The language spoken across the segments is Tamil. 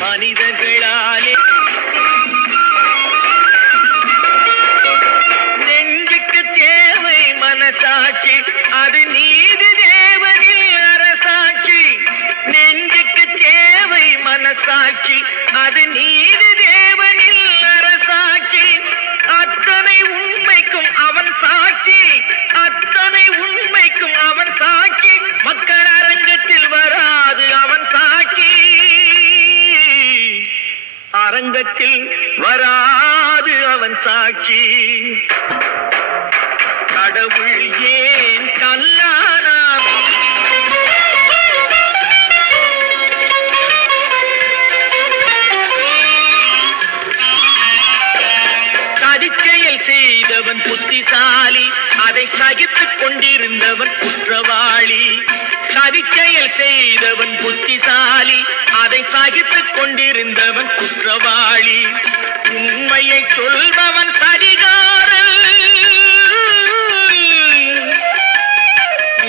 மனிதர்களாலே. நெஞ்சுக்கு தேவை மனசாட்சி அது நீதி தேவனில் அரசாட்சி. நெஞ்சுக்கு தேவை மனசாட்சி அது நீதி தேவன் அரங்கத்தில் வராது அவன் சாட்சி. கடவுள் ஏன் கல்லானான் சதிச்செயல் செய்தவன் புத்திசாலி அதை சகித்துக் கொண்டிருந்தவன் குற்றவாளி. சதிச்செயல் செய்தவன் புத்திசாலி அதை சகித்துக் கொண்டிருந்த குற்றவாளி உண்மையை சொல்பவன் சதிகாரன்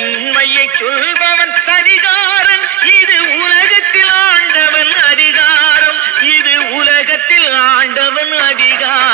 உண்மையை சொல்பவன் சரிகாரன். இது உலகத்தில் ஆண்டவன் அதிகாரம். இது உலகத்தில் ஆண்டவன் அதிகாரம்.